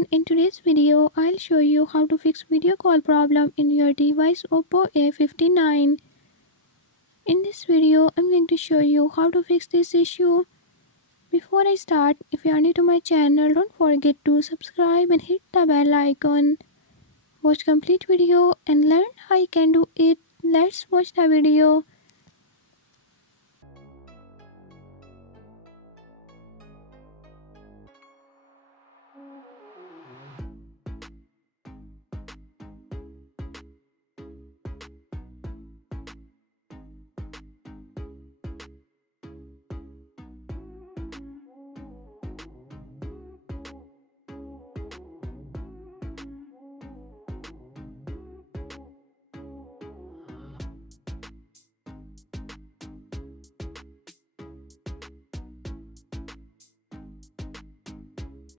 everyone, in today's video I'll show you how to fix video call problem in your device Oppo A59. In this video I'm going to show you how to fix this issue. Before I start, if you are new to my channel, don't forget to subscribe and hit the bell icon. Watch complete video and learn how you can do it. Let's watch the video.